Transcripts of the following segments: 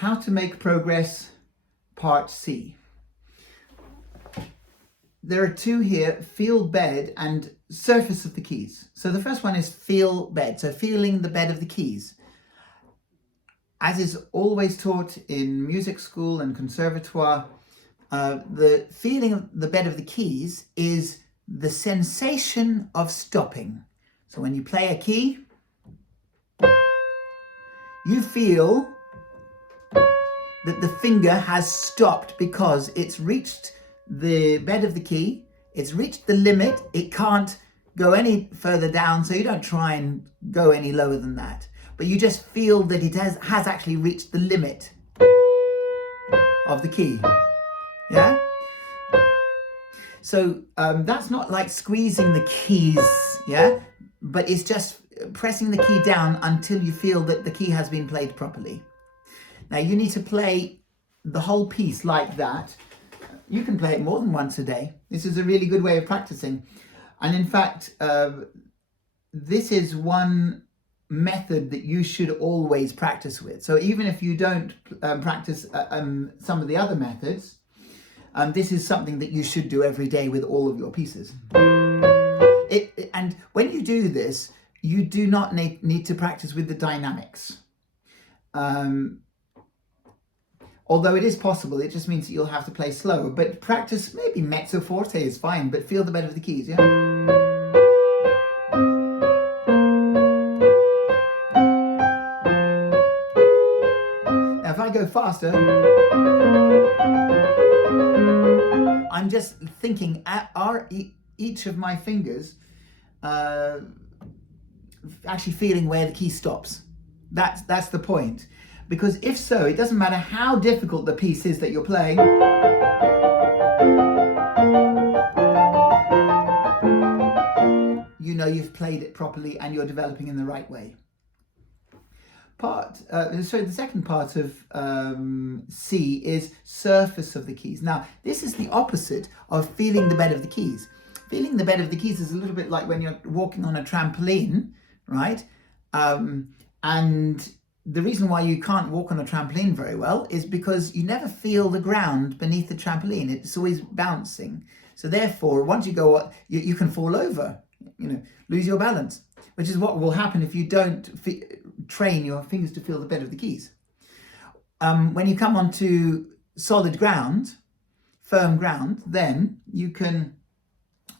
How to make progress, part C. There are two here, feel bed and surface of the keys. So the first one is feel bed, so feeling the bed of the keys. As is always taught in music school and conservatoire, the feeling of the bed of the keys is the sensation of stopping. So when you play a key, you feel that the finger has stopped because it's reached the bed of the key, it's reached the limit, it can't go any further down, so you don't try and go any lower than that. But you just feel that it has actually reached the limit of the key. Yeah? So that's not like squeezing the keys, yeah? But it's just pressing the key down until you feel that the key has been played properly. Now you need to play the whole piece like that. You can play it more than once a day. This is a really good way of practicing. And in fact, this is one method that you should always practice with. So even if you don't practice some of the other methods, this is something that you should do every day with all of your pieces. And when you do this, you do not need to practice with the dynamics. Although it is possible, it just means that you'll have to play slower. But practice maybe mezzo forte is fine, but feel the bed of the keys, yeah? Now if I go faster, I'm just thinking, are each of my fingers actually feeling where the key stops? That's the point. Because if so, it doesn't matter how difficult the piece is that you're playing. You know you've played it properly and you're developing in the right way. So the second part of C is surface of the keys. Now, this is the opposite of feeling the bed of the keys. Feeling the bed of the keys is a little bit like when you're walking on a trampoline, right? And the reason why you can't walk on a trampoline very well is because you never feel the ground beneath the trampoline. It's always bouncing. So therefore, once you go up, you can fall over, lose your balance, which is what will happen if you don't train your fingers to feel the bed of the keys. When you come onto solid ground, firm ground, then you can,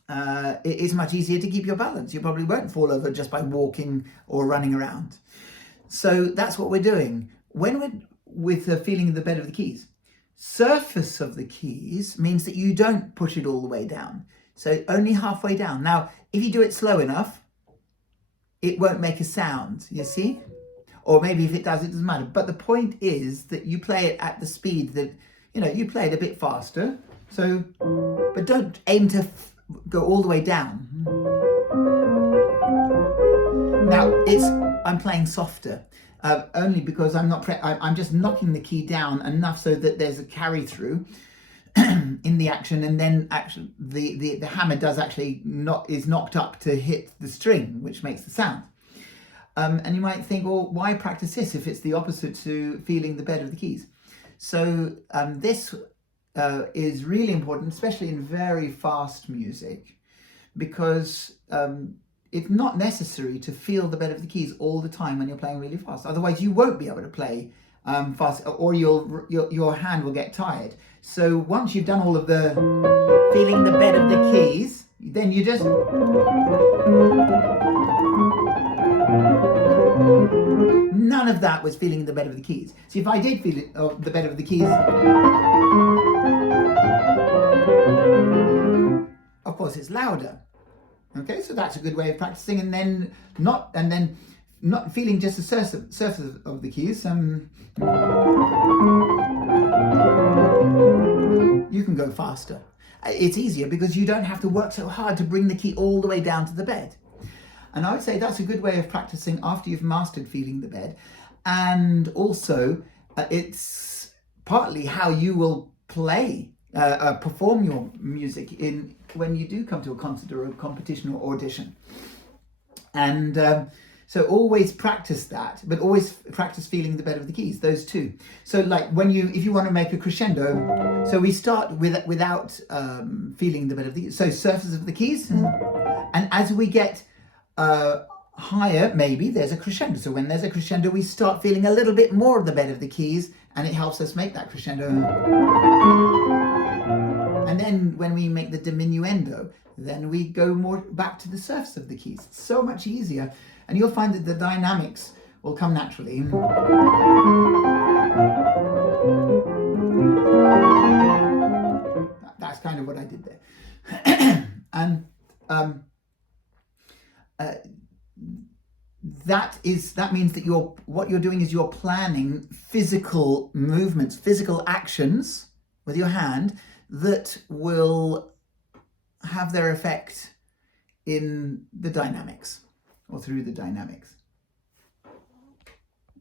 it's much easier to keep your balance. You probably won't fall over just by walking or running around. So that's what we're doing. When we're with the feeling of the bed of the keys, surface of the keys means that you don't push it all the way down. So only halfway down. Now, if you do it slow enough, it won't make a sound, you see? Or maybe if it does, it doesn't matter. But the point is that you play it at the speed that, you play it a bit faster. So, but don't aim to go all the way down. Now, I'm playing softer, only because I'm just knocking the key down enough so that there's a carry through in the action, and then actually the hammer is knocked up to hit the string, which makes the sound. And you might think, well, why practice this if it's the opposite to feeling the bed of the keys? So this is really important, especially in very fast music, because it's not necessary to feel the bed of the keys all the time when you're playing really fast. Otherwise, you won't be able to play fast, or your hand will get tired. So once you've done all of the feeling the bed of the keys, then you just... None of that was feeling the bed of the keys. See, if I did feel it, the bed of the keys, of course it's louder. Okay, so that's a good way of practicing, and then not feeling just the surface of the keys. You can go faster. It's easier because you don't have to work so hard to bring the key all the way down to the bed. And I would say that's a good way of practicing after you've mastered feeling the bed. And also, it's partly how you will perform your music when you do come to a concert or a competition or audition. And So always practice that, but always practice feeling the bed of the keys, those two. So like if you want to make a crescendo, so we start without feeling the bed of the keys. So surfaces of the keys, and as we get higher, maybe there's a crescendo. So when there's a crescendo, we start feeling a little bit more of the bed of the keys, and it helps us make that crescendo. And then when we make the diminuendo, then we go more back to the surface of the keys. It's so much easier, and you'll find that the dynamics will come naturally. That's kind of what I did there. And that means that what you're doing is you're planning physical movements, physical actions with your hand that will have their effect in the dynamics, or through the dynamics.